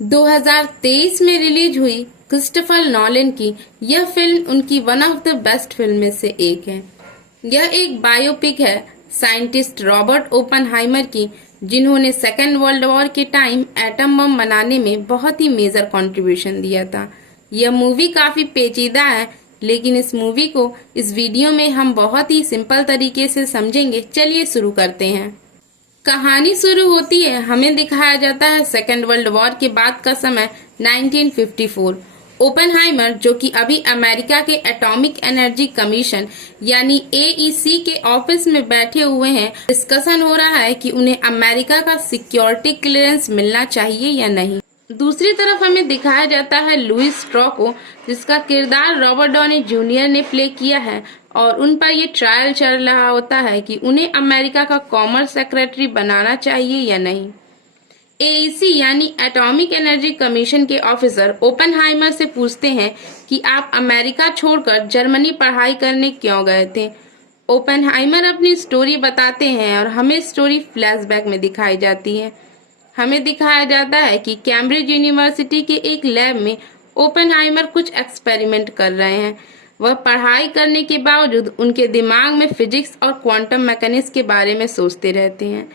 2023 में रिलीज हुई Christopher Nolan की यह फिल्म उनकी one of the best film में से एक है। यह एक बायोपिक है साइंटिस्ट रॉबर्ट ओपनहाइमर की, जिन्होंने सेकेंड वर्ल्ड वॉर के टाइम एटम बम बनाने में बहुत ही मेजर कंट्रीब्यूशन दिया था। यह मूवी काफी पेचीदा है, लेकिन इस मूवी को इस वीडियो में हम बहुत ही सिंपल तरीके से समझेंगे। चलिए शुरू करते हैं। कहानी शुरू होती है, हमें दिखाया जाता है सेकेंड वर्ल्ड वॉर के बाद का समय 1954। ओपनहाइमर, जो कि अभी अमेरिका के एटॉमिक एनर्जी कमीशन यानी AEC के ऑफिस में बैठे हुए हैं, डिस्कशन हो रहा है कि उन्हें अमेरिका का सिक्योरिटी क्लियरेंस मिलना चाहिए या नहीं। दूसरी तरफ हमें दिखाया जाता है लुइस स्ट्रॉ को, जिसका किरदार रॉबर्ट डॉनी जूनियर ने प्ले किया है, और उन पर ये ट्रायल चल रहा होता है कि उन्हें अमेरिका का कॉमर्स सेक्रेटरी बनाना चाहिए या नहीं। AEC यानी एटॉमिक एनर्जी कमीशन के ऑफिसर ओपनहाइमर से पूछते हैं कि आप अमेरिका छोड़कर जर्मनी पढ़ाई करने क्यों गए थे। ओपनहाइमर अपनी स्टोरी बताते हैं और हमें स्टोरी फ्लैशबैक में दिखाई जाती है। हमें दिखाया जाता है कि कैम्ब्रिज यूनिवर्सिटी के एक लैब में ओपनहाइमर कुछ एक्सपेरिमेंट कर रहे हैं। वह पढ़ाई करने के बावजूद उनके दिमाग में फिजिक्स और क्वांटम मैकेनिक्स के बारे में सोचते रहते हैं।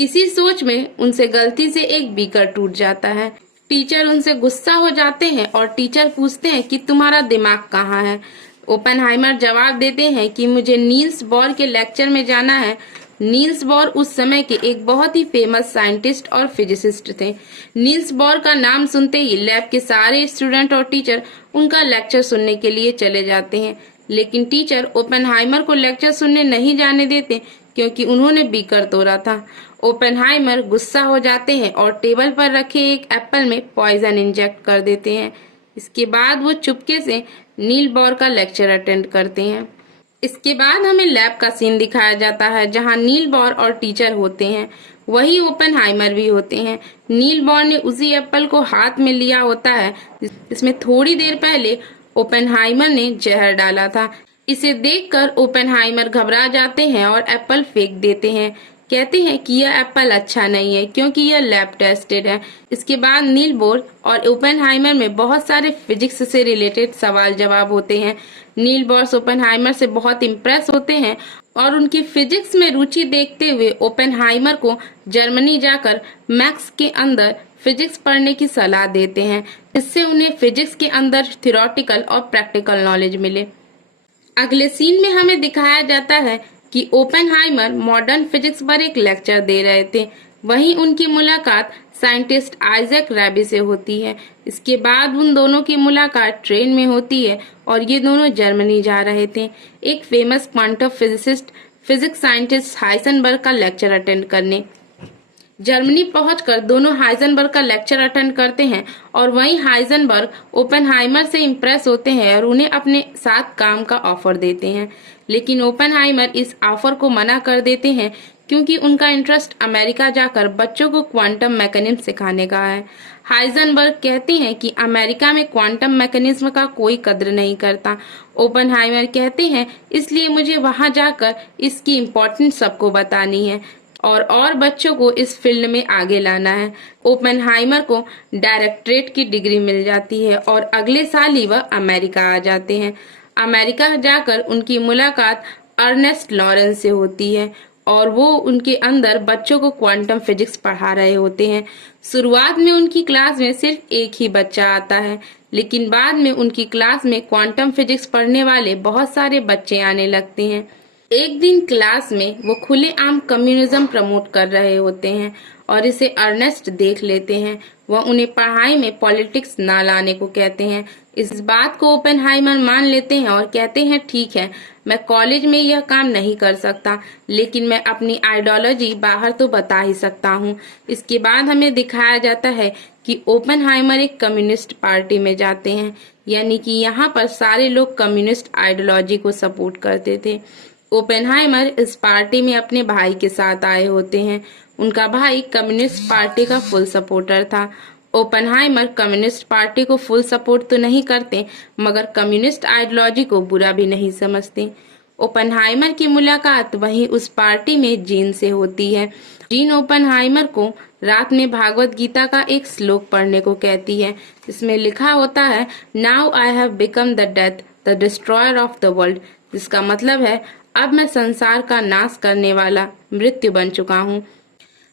इसी सोच में उनसे गलती से एक बीकर टूट जाता है। टीचर उनसे गुस्सा हो जाते हैं और टीचर पूछते हैं कि तुम्हारा दिमाग कहाँ है। ओपनहाइमर जवाब देते हैं कि मुझे नील्स बोर के लेक्चर में जाना है। नील्स बोर उस समय के एक बहुत ही फेमस साइंटिस्ट और फिजिसिस्ट थे। नील्स बोर का नाम सुनते ही लैब के सारे स्टूडेंट और टीचर उनका लेक्चर सुनने के लिए चले जाते हैं, लेकिन टीचर ओपनहाइमर को लेक्चर सुनने नहीं जाने देते क्योंकि उन्होंने बीकर तोड़ा था। ओपनहाइमर गुस्सा हो जाते हैं और टेबल पर रखे एक एप्पल में पॉइजन इंजेक्ट कर देते हैं। इसके बाद वो चुपके से नील बोर का लेक्चर अटेंड करते हैं। इसके बाद हमें लैब का सीन दिखाया जाता है, जहां नील बोर और टीचर होते हैं, वही ओपनहाइमर भी होते हैं। नील बोर ने उसी एप्पल को हाथ में लिया होता है जिसमें थोड़ी देर पहले ओपनहाइमर ने जहर डाला था। इसे देखकर ओपनहाइमर घबरा जाते हैं और एप्पल फेंक देते हैं। कहते हैं कि यह एप्पल अच्छा नहीं है क्योंकि यह लैब टेस्टेड है। इसके बाद नील बोर और ओपनहाइमर में बहुत सारे फिजिक्स से रिलेटेड सवाल जवाब होते हैं। नील बोर ओपनहाइमर से बहुत इम्प्रेस होते हैं और उनकी फिजिक्स में रुचि देखते हुए ओपनहाइमर को जर्मनी जाकर मैक्स के अंदर फिजिक्स पढ़ने की सलाह देते हैं, जिससे उन्हें फिजिक्स के अंदर थियोरेटिकल और प्रैक्टिकल नॉलेज मिले। अगले सीन में हमें दिखाया जाता है कि ओपनहाइमर मॉडर्न फिजिक्स पर एक लेक्चर दे रहे थे। वहीं उनकी मुलाकात साइंटिस्ट आइजैक रैबी से होती है। इसके बाद उन दोनों की मुलाकात ट्रेन में होती है और ये दोनों जर्मनी जा रहे थे एक famous quantum physicist physics scientist Heisenberg का लेक्चर अटेंड करने। जर्मनी पहुंचकर दोनों हाइजेनबर्ग का लेक्चर अटेंड करते हैं और वहीं हाइजेनबर्ग ओपनहाइमर से इम्प्रेस होते हैं और उन्हें अपने साथ काम का ऑफर देते हैं, लेकिन ओपनहाइमर इस ऑफर को मना कर देते हैं क्योंकि उनका इंटरेस्ट अमेरिका जाकर बच्चों को क्वांटम मैकेनिज्म सिखाने का है। हाइजेनबर्ग कहते हैं कि अमेरिका में क्वांटम मैकेनिज्म का कोई कद्र नहीं करता। ओपनहाइमर कहते हैं इसलिए मुझे वहां जाकर इसकी इम्पोर्टेंस सबको बतानी है और बच्चों को इस फील्ड में आगे लाना है। ओपनहाइमर को डायरेक्टरेट की डिग्री मिल जाती है और अगले साल ही वह अमेरिका आ जाते हैं। अमेरिका जाकर उनकी मुलाकात अर्नेस्ट लॉरेंस से होती है और वो उनके अंदर बच्चों को क्वांटम फिजिक्स पढ़ा रहे होते हैं। शुरुआत में उनकी क्लास में सिर्फ एक ही बच्चा आता है, लेकिन बाद में उनकी क्लास में क्वांटम फिजिक्स पढ़ने वाले बहुत सारे बच्चे आने लगते हैं। एक दिन क्लास में वो खुलेआम कम्युनिज्म प्रमोट कर रहे होते हैं और इसे अर्नेस्ट देख लेते हैं। वह उन्हें पढ़ाई में पॉलिटिक्स ना लाने को कहते हैं। इस बात को ओपनहाइमर मान लेते हैं और कहते हैं ठीक है, मैं कॉलेज में यह काम नहीं कर सकता, लेकिन मैं अपनी आइडियोलॉजी बाहर तो बता ही सकता हूँ। इसके बाद हमें दिखाया जाता है कि ओपनहाइमर एक कम्युनिस्ट पार्टी में जाते हैं, यानी कि यहाँ पर सारे लोग कम्युनिस्ट आइडियोलॉजी को सपोर्ट करते थे। ओपनहाइमर इस पार्टी में अपने भाई के साथ आए होते हैं। उनका भाई कम्युनिस्ट पार्टी का फुल सपोर्टर था। ओपनहाइमर कम्युनिस्ट पार्टी को फुल सपोर्ट तो नहीं करते, मगर कम्युनिस्ट आइडियोलॉजी को बुरा भी नहीं समझते। ओपेनहाइमर की मुलाकात वहीं उस पार्टी में जीन से होती है। जीन ओपेनहाइमर को रात में भागवत गीता का एक श्लोक पढ़ने को कहती है। इसमें लिखा होता है, now I have become the death the destroyer of the world, जिसका मतलब है अब मैं संसार का नाश करने वाला मृत्यु बन चुका हूँ।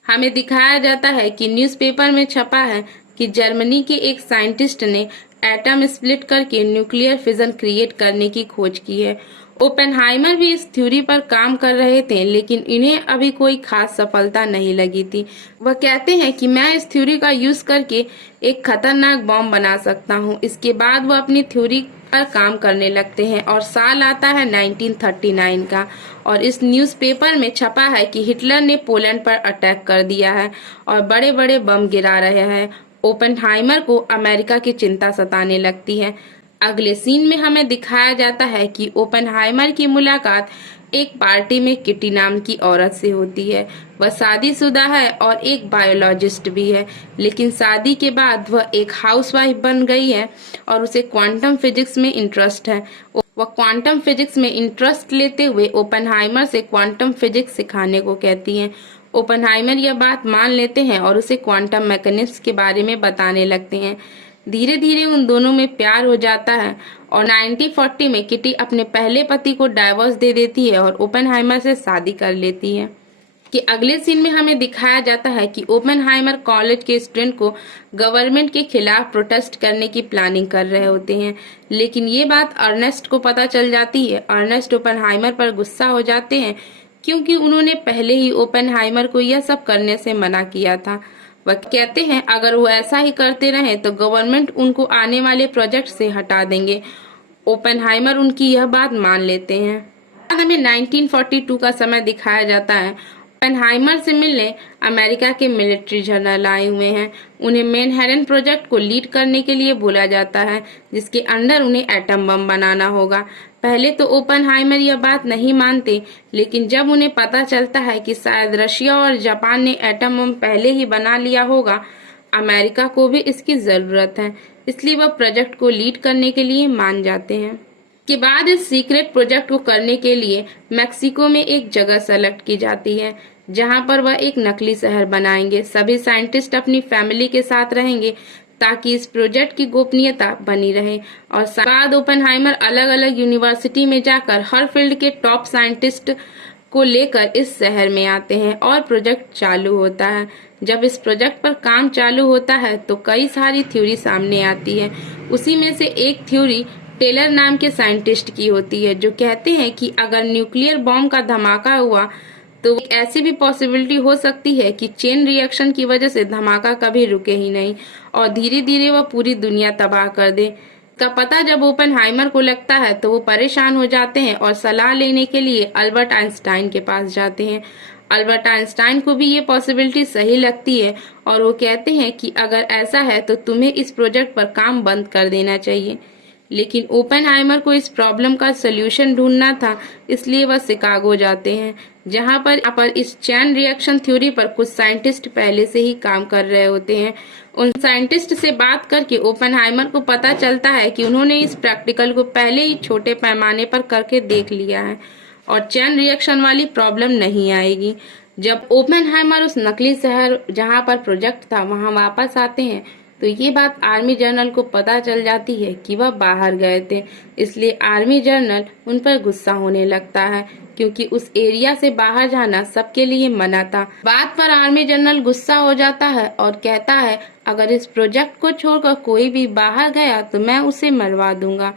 हमें दिखाया जाता है कि न्यूज़पेपर में छपा है कि जर्मनी के एक साइंटिस्ट ने एटम स्प्लिट करके न्यूक्लियर फिजन क्रिएट करने की खोज की है। ओपेनहाइमर भी इस थ्योरी पर काम कर रहे थे, लेकिन इन्हें अभी कोई खास सफलता नहीं लगी थी। वह कहते हैं कि मैं इस थ्योरी का यूज करके एक खतरनाक बॉम्ब बना सकता हूँ। इसके बाद वह अपनी थ्योरी पर काम करने लगते हैं और साल आता है 1939 का, और इस न्यूज़पेपर में छपा है कि हिटलर ने पोलैंड पर अटैक कर दिया है और बड़े बड़े बम गिरा रहे हैं। ओपेनहाइमर को अमेरिका की चिंता सताने लगती है। अगले सीन में हमें दिखाया जाता है कि ओपेनहाइमर की मुलाकात एक पार्टी में किटी नाम की औरत से होती है। वह शादीशुदा है और एक बायोलॉजिस्ट भी है, लेकिन शादी के बाद वह एक हाउसवाइफ बन गई है और उसे क्वांटम फिजिक्स में इंटरेस्ट है। वह क्वांटम फिजिक्स में इंटरेस्ट लेते हुए ओपेनहाइमर से क्वांटम फिजिक्स सिखाने को कहती हैं। ओपेनहाइमर यह बात मान लेते हैं और उसे क्वांटम मैकेनिक्स के बारे में बताने लगते हैं। धीरे धीरे उन दोनों में प्यार हो जाता है और 1940 में किटी अपने पहले पति को डाइवोर्स दे देती है और ओपेनहाइमर से शादी कर लेती है। कि अगले सीन में हमें दिखाया जाता है कि ओपेनहाइमर कॉलेज के स्टूडेंट को गवर्नमेंट के खिलाफ प्रोटेस्ट करने की प्लानिंग कर रहे होते हैं, लेकिन ये बात अर्नेस्ट को पता चल जाती है। अर्नेस्ट ओपेनहाइमर पर गुस्सा हो जाते हैं क्योंकि उन्होंने पहले ही ओपेनहाइमर को यह सब करने से मना किया था। वह कहते हैं अगर वो ऐसा ही करते रहे तो गवर्नमेंट उनको आने वाले प्रोजेक्ट से हटा देंगे। ओपेनहाइमर उनकी यह बात मान लेते हैं। बाद हमें 1942 का समय दिखाया जाता है। ओपेनहाइमर से मिलने अमेरिका के मिलिट्री जनरल आए हुए हैं। उन्हें मैनहट्टन प्रोजेक्ट को लीड करने के लिए बोला जाता है, जिसके अंदर उन्हें एटम बम बनाना होगा। पहले तो ओपेनहाइमर यह बात नहीं मानते, लेकिन जब उन्हें पता चलता है कि शायद रशिया और जापान ने एटम बम पहले ही बना लिया होगा, अमेरिका को भी इसकी जरूरत है, इसलिए वह प्रोजेक्ट को लीड करने के लिए मान जाते हैं। के बाद इस सीक्रेट प्रोजेक्ट को करने के लिए मैक्सिको में एक जगह सेलेक्ट की जाती है, जहां पर वह एक नकली शहर बनाएंगे। सभी साइंटिस्ट अपनी फैमिली के साथ रहेंगे ताकि इस प्रोजेक्ट की गोपनीयता बनी रहे। और बाद ओपेनहाइमर अलग अलग यूनिवर्सिटी में जाकर हर फील्ड के टॉप साइंटिस्ट को लेकर इस शहर में आते हैं और प्रोजेक्ट चालू होता है। जब इस प्रोजेक्ट पर काम चालू होता है तो कई सारी थ्योरी सामने आती है। उसी में से एक थ्योरी टेलर नाम के साइंटिस्ट की होती है, जो कहते हैं कि अगर न्यूक्लियर बॉम्ब का धमाका हुआ तो ऐसी भी पॉसिबिलिटी हो सकती है कि चेन रिएक्शन की वजह से धमाका कभी रुके ही नहीं और धीरे धीरे वह पूरी दुनिया तबाह कर दे। का पता जब ओपेनहाइमर को लगता है तो वो परेशान हो जाते हैं और सलाह लेने के लिए अल्बर्ट आइंस्टाइन के पास जाते हैं। अल्बर्ट आइंस्टाइन को भी ये पॉसिबिलिटी सही लगती है और वो कहते हैं कि अगर ऐसा है तो तुम्हें इस प्रोजेक्ट पर काम बंद कर देना चाहिए। लेकिन ओपेनहाइमर को इस प्रॉब्लम का सलूशन ढूंढना था, इसलिए वह शिकागो जाते हैं, जहां पर इस चैन रिएक्शन थ्योरी पर कुछ साइंटिस्ट पहले से ही काम कर रहे होते हैं। उन साइंटिस्ट से बात करके ओपेनहाइमर को पता चलता है कि उन्होंने इस प्रैक्टिकल को पहले ही छोटे पैमाने पर करके देख लिया है और चैन रिएक्शन वाली प्रॉब्लम नहीं आएगी। जब ओपेनहाइमर उस नकली शहर जहां पर प्रोजेक्ट था वहां वापस आते हैं तो ये बात आर्मी जनरल को पता चल जाती है कि वह बाहर गए थे, इसलिए आर्मी जनरल उन पर गुस्सा होने लगता है क्योंकि उस एरिया से बाहर जाना सबके लिए मना था। बात पर आर्मी जनरल गुस्सा हो जाता है और कहता है अगर इस प्रोजेक्ट को छोड़कर कोई भी बाहर गया तो मैं उसे मरवा दूंगा।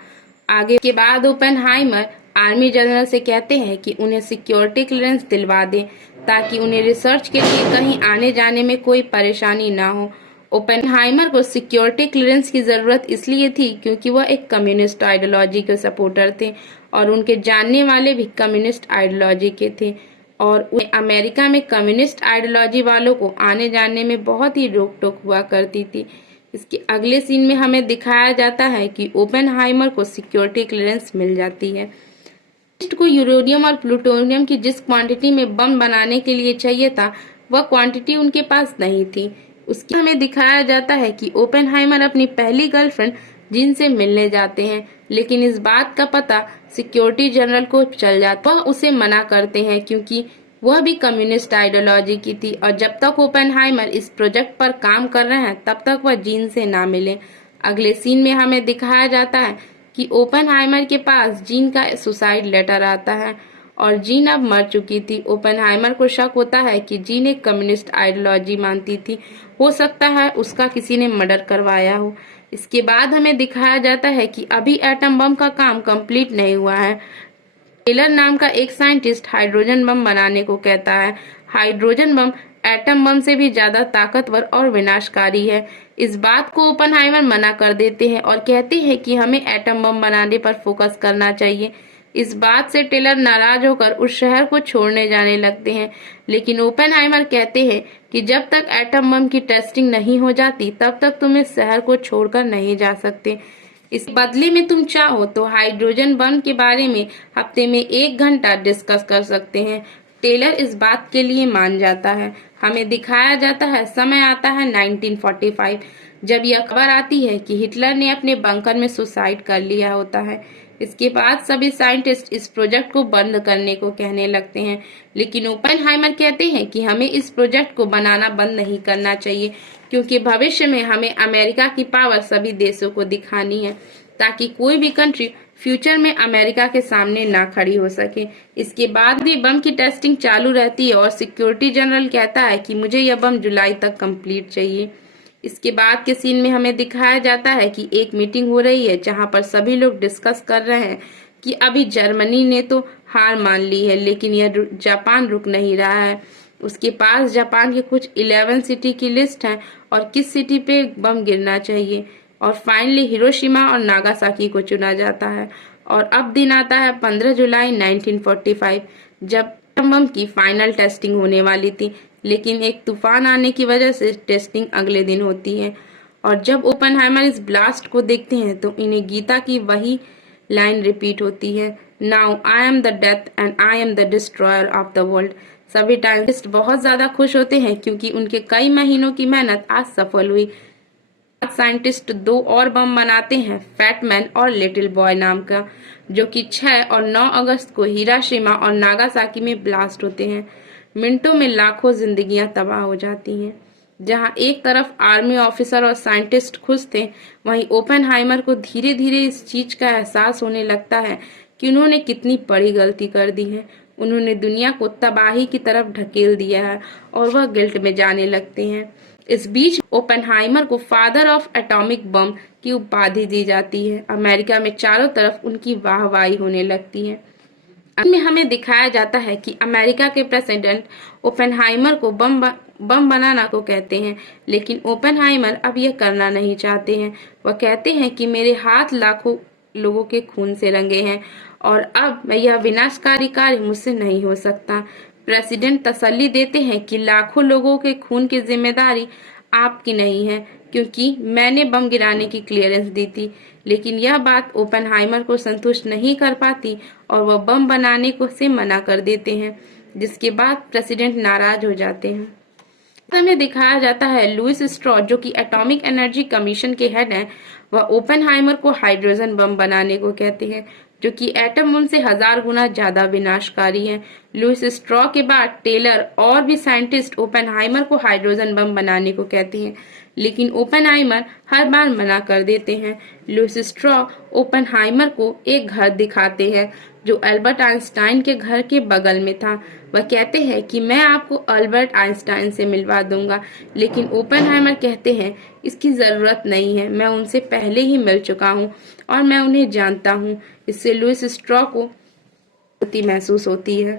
आगे के बाद ओपेनहाइमर आर्मी जनरल से कहते हैं कि उन्हें सिक्योरिटी क्लियरेंस दिलवा दें ताकि उन्हें रिसर्च के लिए कहीं आने जाने में कोई परेशानी ना हो। ओपेनहाइमर को सिक्योरिटी क्लियरेंस की जरूरत इसलिए थी क्योंकि वह एक कम्युनिस्ट आइडियोलॉजी के सपोर्टर थे और उनके जानने वाले भी कम्युनिस्ट आइडियोलॉजी के थे और उन्हें अमेरिका में कम्युनिस्ट आइडियोलॉजी वालों को आने जाने में बहुत ही रोक टोक हुआ करती थी। इसके अगले सीन में हमें दिखाया जाता है कि ओपेनहाइमर को सिक्योरिटी क्लियरेंस मिल जाती है। को यूरेनियम और प्लूटोनियम की जिस क्वांटिटी में बम बनाने के लिए चाहिए था वह क्वांटिटी उनके पास नहीं थी। उसके हमें दिखाया जाता है कि ओपेनहाइमर अपनी पहली गर्लफ्रेंड जीन से मिलने जाते हैं, लेकिन इस बात का पता सिक्योरिटी जनरल को चल जाता है। वह उसे मना करते हैं क्योंकि वह भी कम्युनिस्ट आइडियोलॉजी की थी और जब तक ओपेनहाइमर इस प्रोजेक्ट पर काम कर रहे हैं तब तक वह जीन से ना मिले। अगले सीन में हमें दिखाया जाता है कि ओपेनहाइमर के पास जीन का सुसाइड लेटर आता है और जीन अब मर चुकी थी। ओपेनहाइमर को शक होता है कि जीन एक कम्युनिस्ट आइडियोलॉजी मानती थी, हो सकता है उसका किसी ने मर्डर करवाया हो। इसके बाद हमें दिखाया जाता है कि अभी एटम बम का काम कंप्लीट नहीं हुआ है। टेलर नाम का एक साइंटिस्ट हाइड्रोजन बम बनाने को कहता है। हाइड्रोजन बम एटम बम से भी ज्यादा ताकतवर और विनाशकारी है। इस बात को ओपेनहाइमर मना कर देते हैं और कहते हैं कि हमें एटम बम बनाने पर फोकस करना चाहिए। इस बात से टेलर नाराज होकर उस शहर को छोड़ने जाने लगते हैं, लेकिन ओपेनहाइमर कहते हैं कि जब तक एटम बम की टेस्टिंग नहीं हो जाती तब तक तुम इस शहर को छोड़कर नहीं जा सकते। इस बदले में तुम चाहो तो हाइड्रोजन बम के बारे में हफ्ते में 1 घंटा डिस्कस कर सकते हैं। टेलर इस बात के लिए मान जाता है। हमें दिखाया जाता है समय आता है 1945, जब यह खबर आती है कि हिटलर ने अपने बंकर में सुसाइड कर लिया होता है। इसके बाद सभी साइंटिस्ट इस प्रोजेक्ट को बंद करने को कहने लगते हैं, लेकिन ओपेनहाइमर कहते हैं कि हमें इस प्रोजेक्ट को बनाना बंद नहीं करना चाहिए क्योंकि भविष्य में हमें अमेरिका की पावर सभी देशों को दिखानी है ताकि कोई भी कंट्री फ्यूचर में अमेरिका के सामने ना खड़ी हो सके। इसके बाद भी बम की टेस्टिंग चालू रहती है और सिक्योरिटी जनरल कहता है कि मुझे यह बम जुलाई तक कंप्लीट चाहिए। इसके बाद के सीन में हमें दिखाया जाता है कि एक मीटिंग हो रही है जहां पर सभी लोग डिस्कस कर रहे हैं कि अभी जर्मनी ने तो हार मान ली है, लेकिन यह जापान रुक नहीं रहा है। उसके पास जापान के कुछ 11 सिटी की लिस्ट है और किस सिटी पे बम गिरना चाहिए और फाइनली हिरोशिमा और नागासाकी को चुना जाता है। और अब दिन आता है 15 जुलाई 1945, जब बम की फाइनल टेस्टिंग होने वाली थी, लेकिन एक तूफान आने की वजह से टेस्टिंग अगले दिन होती है। और जब ओपेनहाइमर इस ब्लास्ट को देखते हैं तो इन्हें गीता की वही लाइन रिपीट होती है, now I am the death and I am the destroyer of the world. सभी साइंटिस्ट बहुत ज्यादा खुश होते हैं क्योंकि उनके कई महीनों की मेहनत आज सफल हुई। साइंटिस्ट 2 और बम बनाते हैं, फैटमैन और लिटिल बॉय नाम का, जो कि 6 और 9 अगस्त को हिरोशिमा और नागासाकी में ब्लास्ट होते हैं। मिनटों में लाखों जिंदगियां तबाह हो जाती हैं। जहां एक तरफ आर्मी ऑफिसर और साइंटिस्ट खुश थे, वहीं ओपेनहाइमर को धीरे धीरे इस चीज का एहसास होने लगता है कि उन्होंने कितनी बड़ी गलती कर दी है। उन्होंने दुनिया को तबाही की तरफ ढकेल दिया है और वह गिल्ट में जाने लगते हैं। इस बीच ओपेनहाइमर को फादर ऑफ एटॉमिक बम की उपाधि दी जाती है। अमेरिका में चारों तरफ उनकी वाहवाही होने लगती है। में हमें दिखाया जाता है कि अमेरिका के प्रेसिडेंट ओपेनहाइमर को बम बनाना को कहते हैं, लेकिन ओपेनहाइमर अब यह करना नहीं चाहते हैं। वह कहते हैं कि मेरे हाथ लाखों लोगों के खून से रंगे हैं और अब यह विनाशकारी कार्य मुझसे नहीं हो सकता। प्रेसिडेंट तसल्ली देते हैं कि लाखों लोगों के खून की जिम्मेदारी आपकी नहीं है क्योंकि मैंने बम गिराने की क्लियरेंस दी थी, लेकिन यह बात ओपेनहाइमर को संतुष्ट नहीं कर पाती और वह बम बनाने को से मना कर देते हैं, जिसके बाद प्रेसिडेंट नाराज हो जाते हैं। हमें दिखाया जाता है लुइस स्ट्रॉ, जो कि एटॉमिक एनर्जी कमीशन के हेड हैं, वह ओपेनहाइमर को हाइड्रोजन बम बनाने को कहते हैं, जो कि एटम बम से 1000 गुना ज्यादा विनाशकारी है। लुइस स्ट्रॉ के बाद टेलर और भी साइंटिस्ट ओपेनहाइमर को हाइड्रोजन बम बनाने को कहते हैं, लेकिन ओपेनहाइमर हर बार मना कर देते हैं। लुइस स्ट्रॉ ओपेनहाइमर को एक घर दिखाते हैं जो अल्बर्ट आइंस्टाइन के घर के बगल में था। वह कहते हैं कि मैं आपको अल्बर्ट आइंस्टाइन से मिलवा दूंगा, लेकिन ओपेनहाइमर कहते हैं इसकी जरूरत नहीं है, मैं उनसे पहले ही मिल चुका हूँ और मैं उन्हें जानता हूँ। इससे लुइस स्ट्रॉ को महसूस होती है।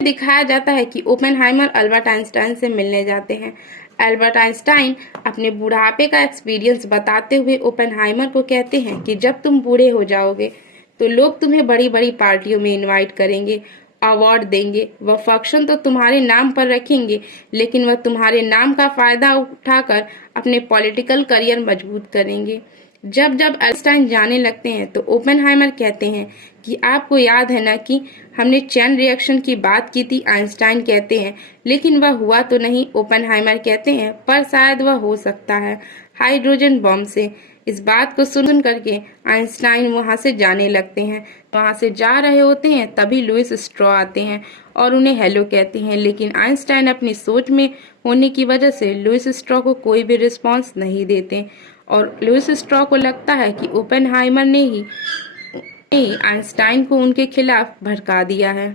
दिखाया जाता है कि ओपेनहाइमर अल्बर्ट आइंस्टाइन से मिलने जाते हैं। अल्बर्ट आइंस्टाइन अपने बुढ़ापे का एक्सपीरियंस बताते हुए ओपेनहाइमर को कहते हैं कि जब तुम बूढ़े हो जाओगे तो लोग तुम्हें बड़ी बड़ी पार्टियों में इनवाइट करेंगे, अवार्ड देंगे, वह फंक्शन तो तुम्हारे नाम पर रखेंगे, लेकिन वह तुम्हारे नाम का फायदा उठाकर अपने पॉलिटिकल करियर मजबूत करेंगे। जब जब आइंस्टाइन जाने लगते हैं तो ओपेनहाइमर कहते हैं कि आपको याद है ना कि हमने चेन रिएक्शन की बात की थी। आइंस्टाइन कहते हैं लेकिन वह हुआ तो नहीं। ओपेनहाइमर कहते हैं पर शायद वह हो सकता है। हाइड्रोजन बॉम्ब से। इस बात को सुन करके आइंस्टाइन वहां से जाने लगते हैं। वहां से जा रहे होते हैं तभी लुइस स्ट्रॉ आते हैं और उन्हें हेलो कहते हैं, लेकिन आइंस्टाइन अपनी सोच में होने की वजह से लुइस स्ट्रॉ को कोई भी रिस्पॉन्स नहीं देते और लुइस स्ट्रॉ को लगता है कि ओपेनहाइमर ने ही आइंस्टाइन को उनके खिलाफ भड़का दिया है।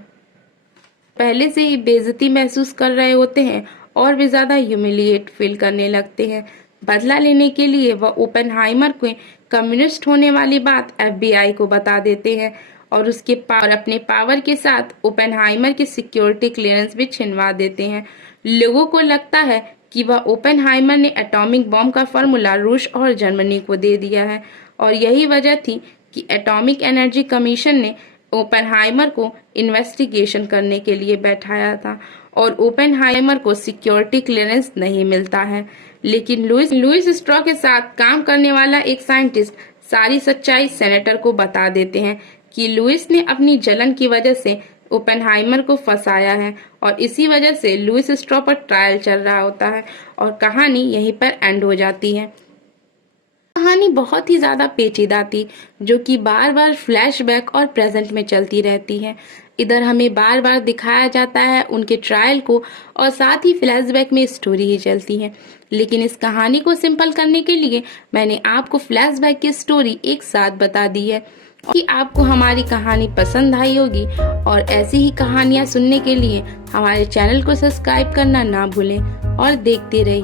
पहले से ही बेइज्जती महसूस कर रहे होते हैं और भी ज्यादा ह्यूमिलिएट फील करने लगते हैं। बदला लेने के लिए वह ओपेनहाइमर को कम्युनिस्ट होने वाली बात FBI को बता देते हैं और अपने पावर के साथ ओपेनहाइमर की सिक्योरिटी क्लियरेंस भी छिनवा देते हैं। लोगों को लगता है कि वह ओपेनहाइमर ने एटॉमिक बॉम्ब का फॉर्मूला रूस और जर्मनी को दे दिया है और यही वजह थी कि एटॉमिक एनर्जी कमीशन ने ओपेनहाइमर को इन्वेस्टिगेशन करने के लिए बैठाया था और ओपेनहाइमर को सिक्योरिटी क्लियरेंस नहीं मिलता है। लेकिन लुइस स्ट्रॉ के साथ काम करने वाला एक साइंटिस्ट सारी सच्चाई सेनेटर को बता देते हैं कि लुइस ने अपनी जलन की वजह से ओपेनहाइमर को फंसाया है और इसी वजह से लुइस स्ट्रॉ पर ट्रायल चल रहा होता है और कहानी यहीं पर एंड हो जाती है। कहानी बहुत ही ज्यादा पेचीदा थी जो कि बार बार फ्लैशबैक और प्रेजेंट में चलती रहती है। इधर हमें बार बार दिखाया जाता है उनके ट्रायल को और साथ ही फ्लैशबैक में स्टोरी ही चलती है। लेकिन इस कहानी को सिंपल करने के लिए मैंने आपको फ्लैशबैक की स्टोरी एक साथ बता दी है कि आपको हमारी कहानी पसंद आई होगी और ऐसी ही कहानियां सुनने के लिए हमारे चैनल को सब्सक्राइब करना ना भूलें और देखते रहिए।